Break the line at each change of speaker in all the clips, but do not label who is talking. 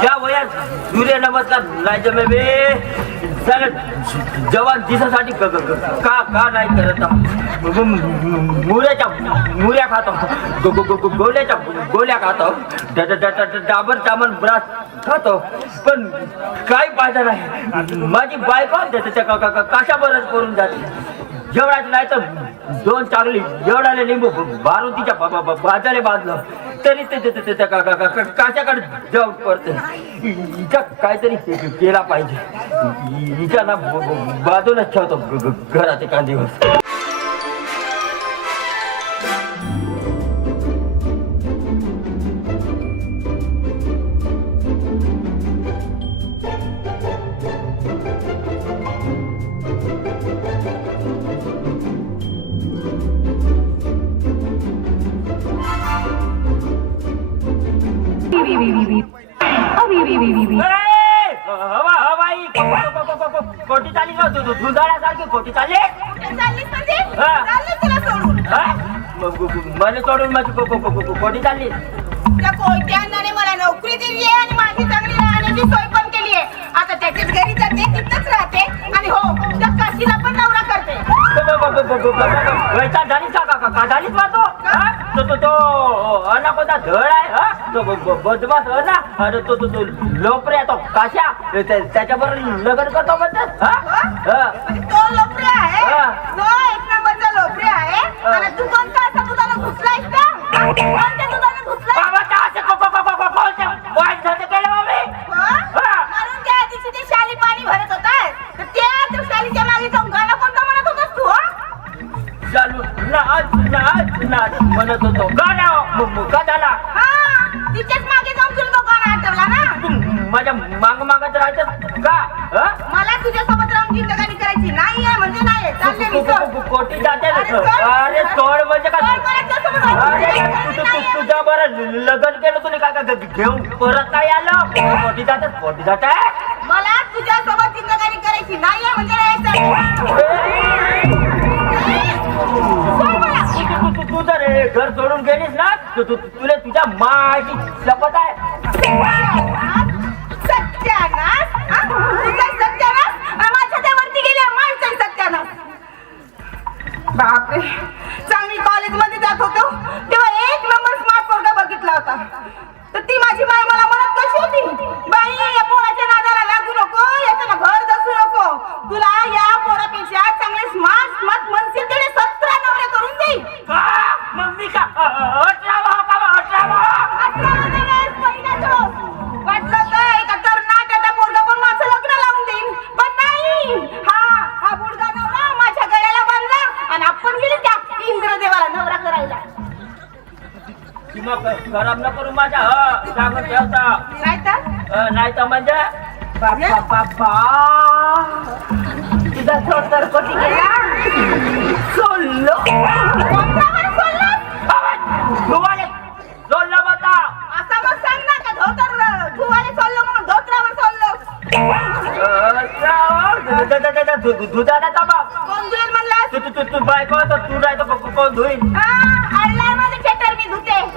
ज्या वयात सूर्य नमस्कार नाही जमे बे त्याला जवान दिसासाठी का का नाही करत मुऱ्याच्या मुऱ्या खातो गोल्याच्या गोल्या खातो डाबर चामन ब्रास खातो पण काही फायदा नाही. माझी बायको त्याच्या कशा बरंच करून जाते. जेवढाच नाही तर दोन चांगली जेवढाले लिंबू बारून तिच्या बा- बा- बाजाले बांधलं तरी ते ते- काच्याकडे जाऊन पडते. हिच्या काहीतरी के- केला पाहिजे. हिच्या ना बाजूनच ठेवतो घराचे ग- घरात चाली तू धुंदाळ्यासारखी मला सोडून माझी को- कोटी चालली
मला नोकरी दिली आहे आणि माझी चांगली राहण्याची सोय पण केली आहे आता त्याच्याच घरी जाते तिथंच राहते आणि हो त्या काशीला पण नवरा करते
झालीच का झालीच बा तो तो तो अना धड आहे हा तो बदमाश अना अरे तो तो तो लोपऱ्या तो काशा त्या- त्याच्याबरोबर लग्न करतो म्हणतात हा? हा.
तो लोकरे आहे
हा.
एक नंबरचा लोकरे आहे
हा.
तू कोणता असा घुसलायस कोणत्या दुधानं घुसलाय?
हा.
होता गाणं म्हणत हा?
होतो गाणा
हा तिच्याच मागे जाऊन तुला गाणं आठवला ना
तू माझ्या माग मागत राहायचं का हा?
मला तुझ्यासोबत राहून जिंदगानी करायची नाही आहे म्हणजे नाही आहे. चालले मी
कु- कु-
सोड.
कु- कोटी जाते
अरे सोड.
अरे सोड म्हणजे का
सोड मला तुझ्यासोबत राहून
अरे
जिंदगानी
तू- तू-. तुझ्या बरं लग्न केलं तुला काय काय घेऊन परत नाही आलं कोटी जाते कोटी जाते
मला तुझ्यासोबत जिंदगानी करायची नाही आहे म्हणजे नाही आहे.
घर सोडून गेलीस ना तू तू- तुला तुझ्या माची शपथ आहे. मग खराब न करू माझ्या ह सांगत ठेवता
नाही तर
अ, नाही तर म्हणजे?
बापा बापा तुझा थोड तर कोटी गेला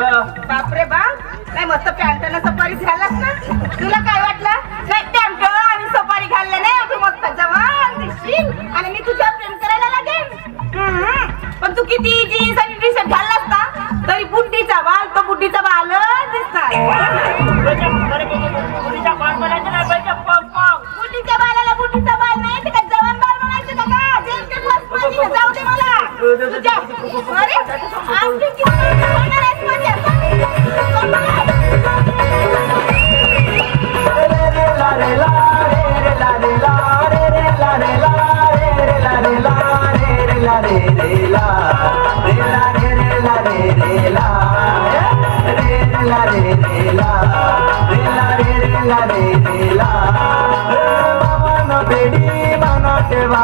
बापरे बा नाही मस्त पॅन्टनं सफारी घालास ना? तुला काय वाटलं? नाही पॅन्ट आणि सफारी घालले नाही हो तू मस्त जवान दिसशील. आणि मी तुझ्या प्रेम करायला लागेल पण तू किती जीन्स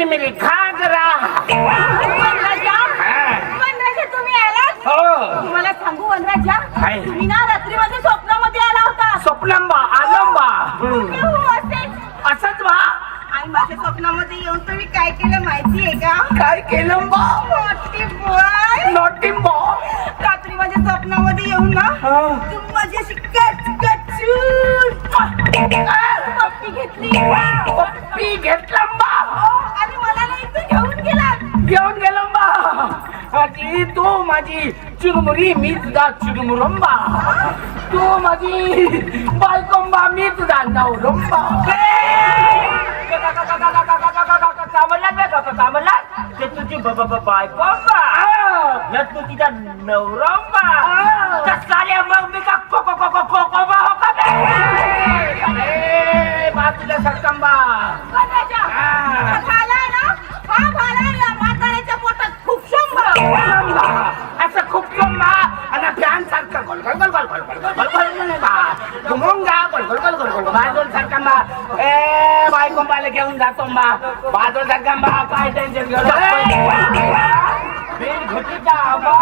चिरमिरी घागरा
वनराजा वनराजा तुम्ही आलात?
हो.
तुम्हाला सांगू वनराजा
काय?
तुम्ही ना रात्रीमध्ये स्वप्नामध्ये आला होता.
स्वप्नंबा आलंबा.
हो, असेच.
असंच बा.
आणि माझ्या स्वप्नामध्ये येऊन तुम्ही काय केलं माहितीये का?
काय केलं बा?
मोठी रात्री माझ्या स्वप्नामध्ये येऊन ना तुम्ही पप्पी घेतली.
पप्पी घेतलं बा. माझी चुरमुरी मी तुझा चुरमुरंबा तू माझी बायकोंबा मी तुझा नवरंबा
कामला ते तुझी बायकोंबा न तू तिचा नवरंबा कसाल्या मग मी का कोकोबा हो का
तुझ्या सत्तंबा बायकोंबाला घेऊन जातो बा बाजूला जागा काय टेन्शन घेऊन
भेट घुटीचा आंबा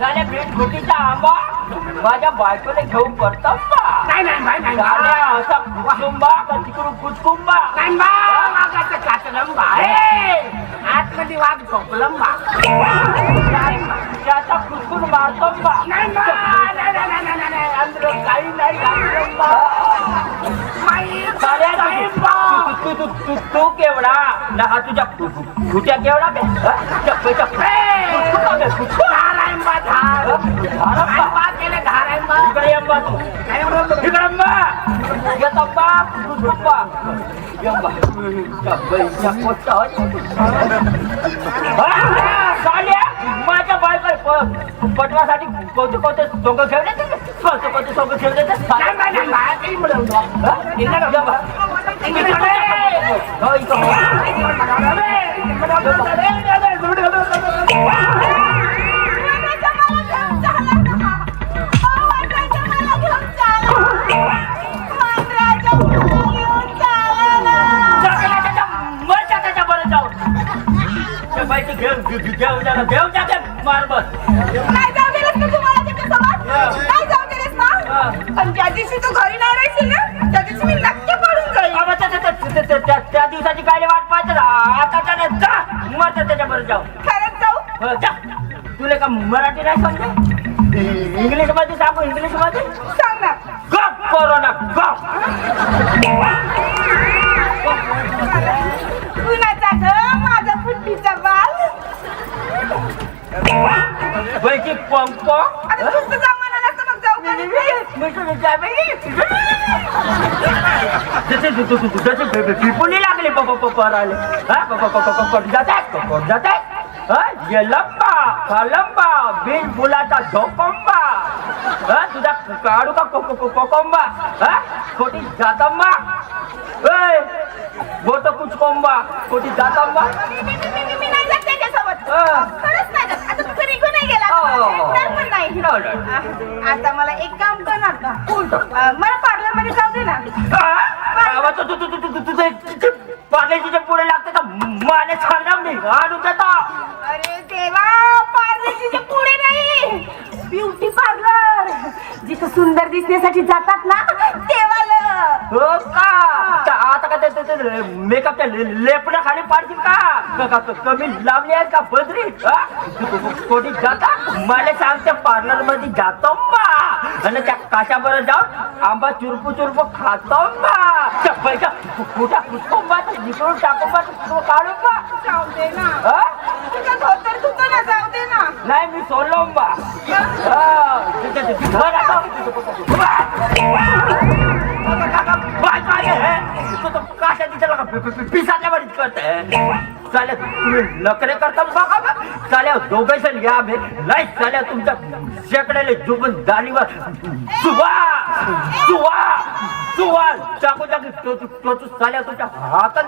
झाले भेट घुटीचा आंबा माझ्या बायकोला घेऊन पडतो
नाही नाही
असा कुटुंबा का तिकडून कुटुंबा
नाही वाघाचं कातलंबा आतमध्ये वाघ झोपलंबा मा अंदर काही केवडा
तू केवढा ना तुझ्या पटवासाठी कोणते कोणते सोंग खेळले ते कोणते कोणते सोंग खेळले ते बरं
जाऊ. खरंच जाऊ.
हो, जा. तुला का मराठी नाही समजे इंग्लिशमध्ये सांगू इंग्लिशमध्ये?
सांग ना.
गप कोरोना गप.
कुणाचा ग माझा बाल.
पंप?
पिपुली लागले पप्पा
पप्पा आले हा जात आहेत ये लंबा खलंबा बिन फुलाचा झोपंबा हा तुझा काढू का कोकंबा हा खोटी जातंबा. गोट कुच कोंबा खोटी जातंबा.
मी नाही जात त्याच्यासोबत. गेला.
हो.
नाही. आता मला एक काम करणार का? मला पार्लरमध्ये जाऊ दे ना.
पुढे लागते तर माने सांगा मी. आणून देतो.
अरे देवा पार्लरच्या पुढे नाही. ब्युटी पार्लर जिथं सुंदर दिसण्यासाठी जातात ना तेवालं
हो का का? ते- मेकअपच्या लेपण्या खाली पाडतील का? क- क- कमी लावली आहेत का बदरी? हा? कोणी जाता? मला सांगते पार्लरमध्ये जातो बा. आणि त्या काशावर जाऊन आंबा चुरपू चुरपू खातो बा. चप्पलच्या कुठा पुष्पो बा टाकून बा तो काढून बा.
जाऊ दे ना.
हा?
तुझं धोतर धुतो ना जाऊ दे ना.
नाही मी सोडलो बा. हा, तिथे- तिथे आता. पिसाच्या वाडीत करत. तुम्ही नकरे करता बघा बा. चालेल दोघे जण घ्या तुमच्या शेकड्याला जुबून दारीवर चुवा चुवा चुवा चाकू चाकू टोचू टोचू तुमच्या हातात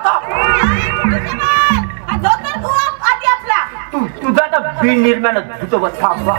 तू. तुझा तर बिन निर्माण बस थांबवा